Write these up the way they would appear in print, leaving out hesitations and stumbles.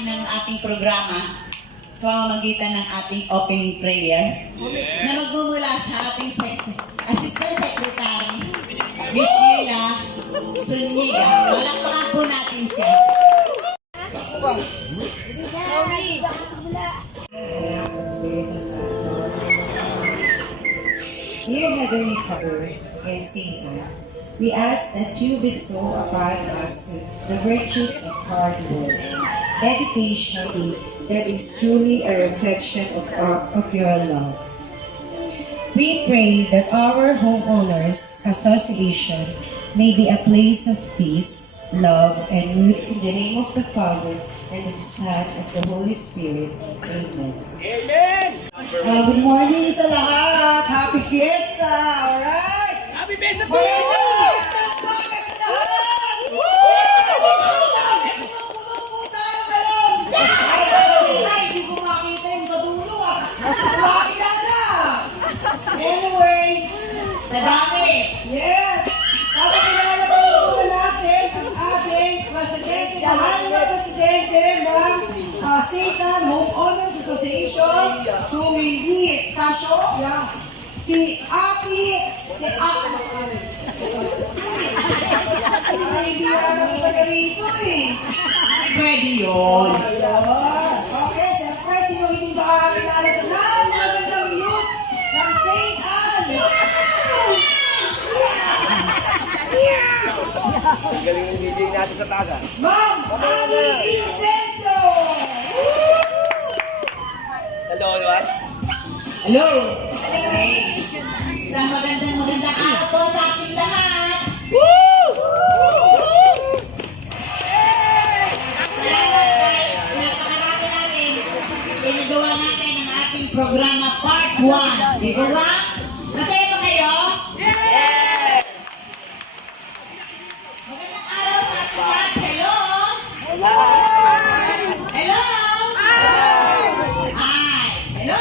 natin ang ating programa sa pamamagitan ng ating opening prayer na magmumula sa ating Assistant Secretary, Miss Sheila Zuniga. Palakpakan po natin siya. Dear Heavenly Father and Savior, we ask that you bestow upon us the virtues of hard work, dedication, that is truly a reflection of your love. We pray that our Homeowners Association may be a place of peace, love, and in the name of the Father, and of the Son, and the Holy Spirit. Amen. Amen! Good morning sa lahat! Happy Fiesta! Alright! Happy Fiesta po! Magandang Fiesta sa lahat! Puno-puno tayo ngayon! Hindi ko makita yung kadulo ah! Makilala! Anyway, sa dami! Yes! Dapat kilala po muna natin ang ating presidente, mahal na presidente ng Satan Homeowners Association, Tumindi Sasho, si Aki, hindi alam taga rito eh. Pwede yun. Okay, siyempre, sino hindi ba kakilala sa napakagandang news ng St. Anne? Ang galing ng DJ natin sa taga. Ma'am Ami Incenso! Hello, Luas. Hello! Okay. Isang magandang araw po sa ating lahat. Napakarami natin. Pinagawa natin ang ating programa Part 1. Di ba ba? Masaya ba kayo? Yes! Magandang araw sa ating lahat. Hello! Hello! Hello! Hi! Hello!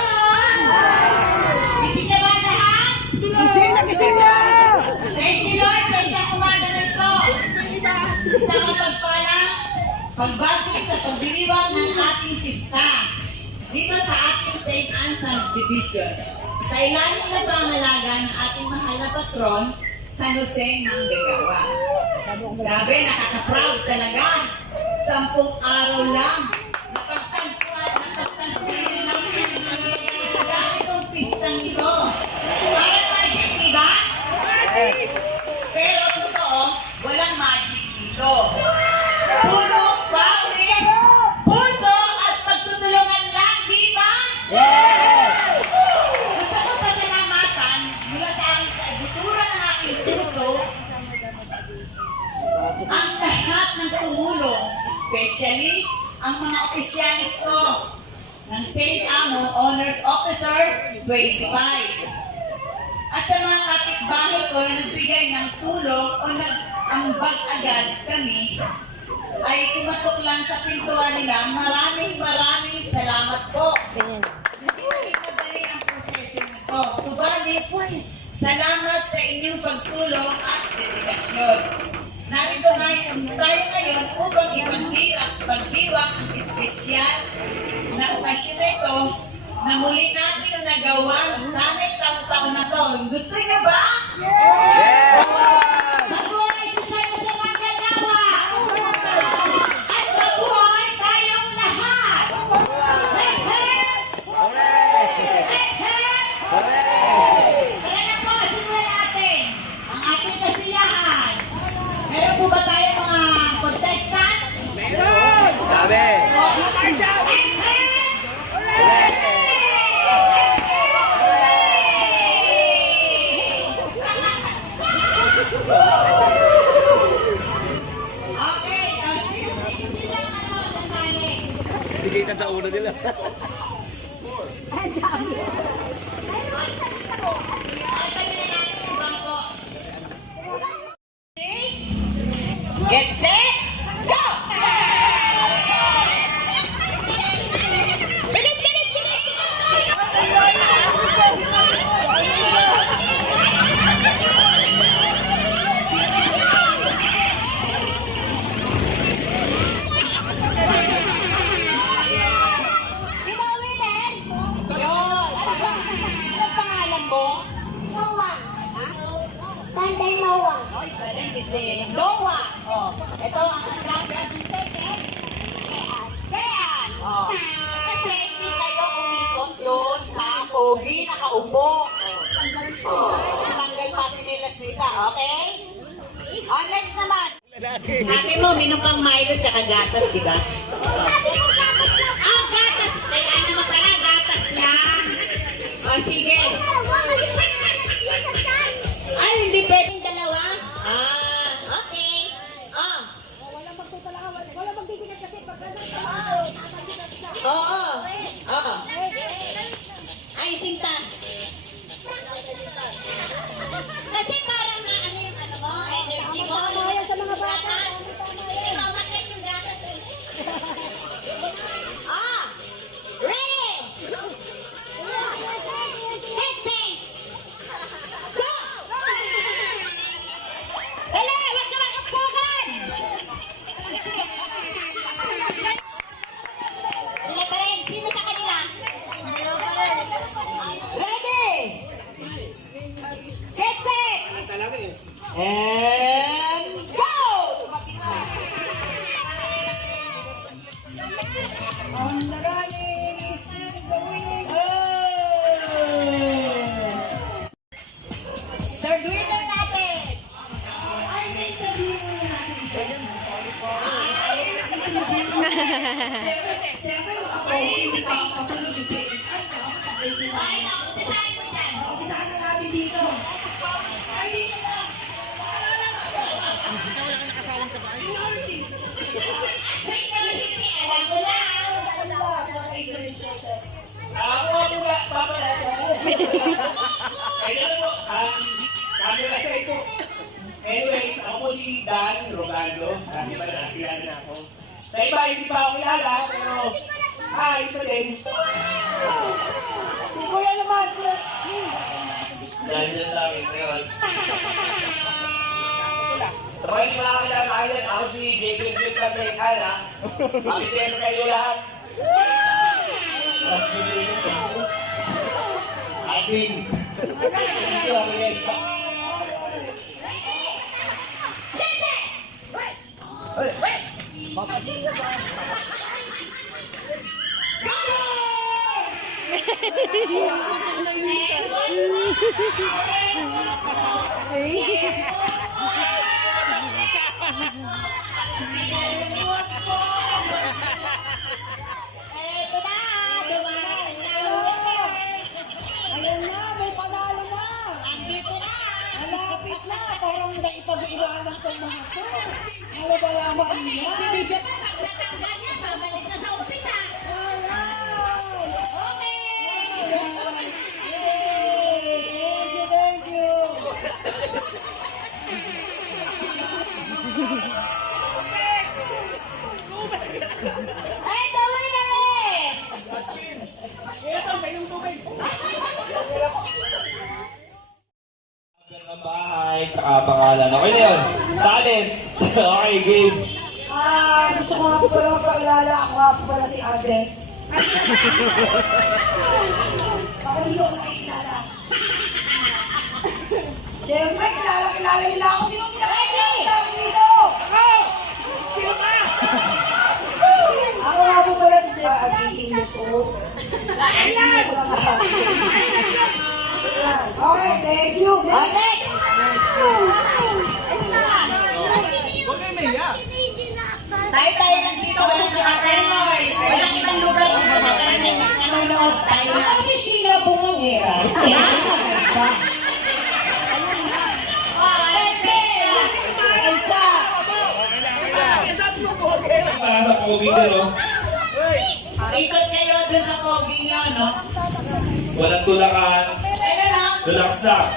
Gising na ba ang lahat? Gising na, gising na! Thank you, Lord, sa isang umaga na ito. Isang mapagpalang pagbati sa pagdiriwang ng ating pista dito sa ating St. Anne's Subdivision. Sa ilalim ng pangalaga ng ating mahal na patron, San Jose ng Gagawa. Grabe, nakaka-proud talaga. 10 araw lang. Napagtagpuan ng ganitong pistang ito. Parang magic, di ba? Pero totoo, walang magic dito. Puro pawis, puso at pagtutulungan lang, di ba? Gusto ko pasalamatan mula sa aking kaibuturan ng aking puso ang lahat ng tumulong, especially ang mga opisyalis ko ng St. Anne Honors Officer 25. At sa mga kapitbahay ko na nagbigay ng tulong o nag-ambag agad kami, ay kumatok lang sa pintuan nila. Maraming po. Hindi madali ang prosesyon nito. Subalit, salamat sa inyong pagtulong at dedikasyon. Narito tayo ngayon upang ipagdiwang ang espesyal na okasyon na ito na muli natin nagawa sana'y taon-taon na to. Gusto niyo ba? Yes! Mabuhay sa sa manggagawa! At mabuhay tayong lahat! Hep, hep! Hep, hep! Tara na po, simulan natin ang ating kasiyahan. Meron po ba tayo mga contestant? Sabi! Hep, hep! Okay, sino ang nasali? Bigay ka sa ulo nila. Get set, go! Bilis, bilis, bilis! Sino ang winner? Yun! Ano ba? Ano pangalan mo? Sunday Noah. Si Noah. Oh, ito ang champion. Kaya, oh. Kasi hindi kayo umikot doon sa pogi nakaupo. Oh, tanggal pa sinilas ng isa, okay? Oh, next naman. Sabi mo, minum kang Milo tsaka gatas, di ba? Ah, gatas! Kaya naman pala, gatas lang. Oh, sige. Ay, hindi pwedeng dalawa? Ah, okay. Oh. Oo. Oo. Ay, sinta. Kasi parang ano yung ano mo, energy mo. Sa mga bata. Hindi mo makit yung gatas eh. Ah! Ready! Set, set! Go! Dali! Huwag ka mag-upukan! Sila pa rin. Sino sa kanila? Ready! Set, set! And go! On the running is still the winning. Third winner natin. I miss the winner natin. Siyempre, hindi pa ako patulog. Ay, umpisahan mo dyan. Umpisahan na natin dito. Ay, dito na. Security, alam ko na. Ako po ba? Papa na ito. Kaya po, camera siya ito. Anyways, ako po si Dan Rogando. Dami ba na, kilala na ako. Sa iba, hindi pa ako kilala, pero isa din. Si Kuya naman. Ganyan lang ngayon. Sa mga hindi makakilala sa akin, ako si Jason Duke lang sa Ikana. Makikita kayo lahat. Ating. Ito ang fiesta. Eto na, dumarating na. Ayun na, may panalo na. Andito na. Malapit na. Parang hindi ipag-iwanan itong mga to. Ano ba lamang niya? Exhibition na, pagkatanggal niya, babalik na sa umpisa. Alright. Yay! Thank you, thank you. Okay na yun. Talent. Okay, game. Gusto ko nga po pala magpakilala. Ako nga po pala si Aden. Baka hindi ko nakikilala. Siyempre, kilala nila ako. Sino kinakilala ako dito? Ako nga po pala si Jeff at 18 years old. Sino ko lang Okay, thank you. Next! Tayo lang dito. Walang nakakamoy. Walang ibang lugar dito. Nanonood tayo. Ako si Sheila Bungangera. Para sa pogi ko, no? Ikot kayo doon sa pogi nyo, no? Walang tulakan. Ano no? Relax lang.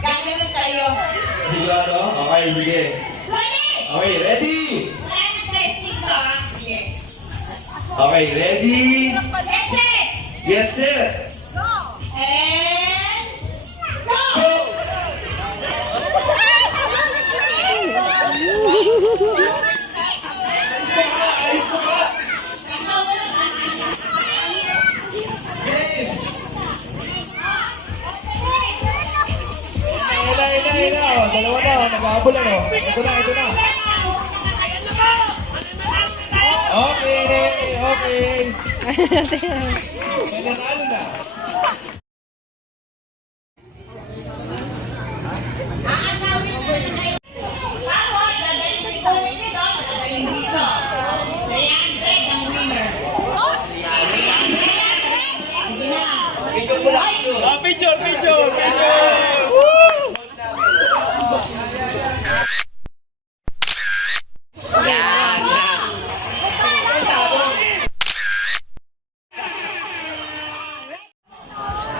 Gaganon kayo. Sigurado? Okay, sige. Ready? Okay, ready? Maraming testing to, ha? Sige. Okay, ready? That's it! Get set. And... Go! Go! Ayos mo ka! Game! Ina. Oh, dalawa na. Nag-aabol ano. Ito na. Okay. Nanalo na. Tapos, dadalhin dito dito. Dadalhin dito. 300 ang winner. Sige na. Picture mo lang. Picture.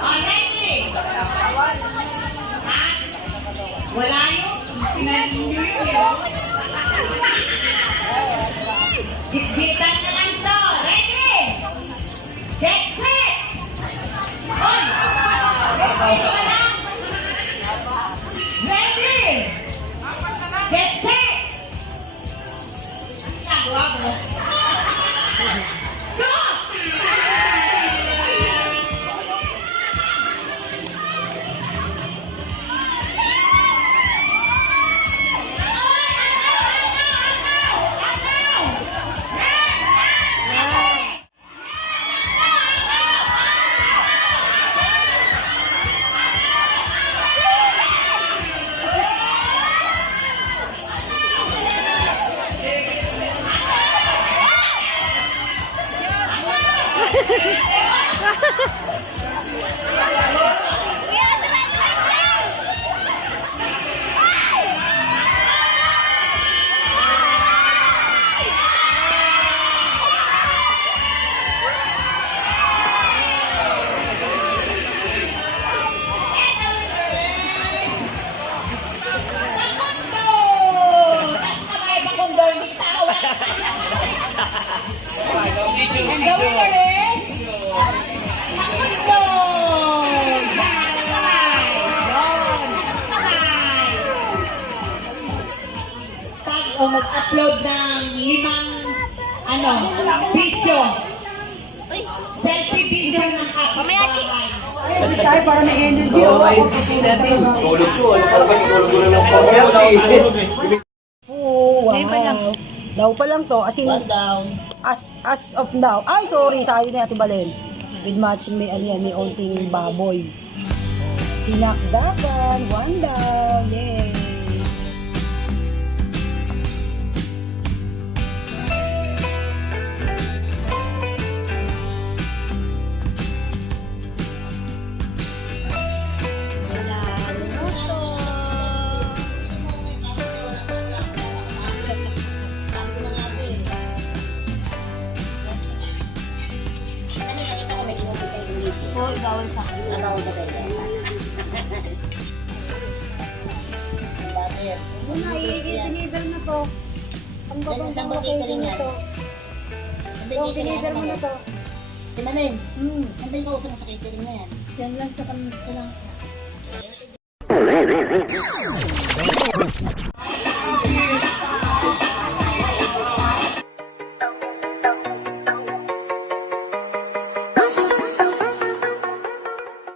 Already. Wala yung pinag-iwi yun. Gitbitan na lang to. Ready? Get set! Hoy! Ready? Get set! Nagawa mo. Go! And the winner is... O mag-upload ng 5 video. Selfie video ng kapitbahay. Tayo para may energy. Wow. Daw pa lang to. As in, as of now. Ay, sorry. Sabi na Ate Balen. With matching may may onting baboy. Pinakdakan. One down. Yay. Bawal sa akin. Bawal ka sa iyo. Muna, i-deliver na to. Ang babang sa location na to. Yung deliver mo na to. Timanin. Ano ba yung kausap mo sa catering na yan? Yan lang sa kanila.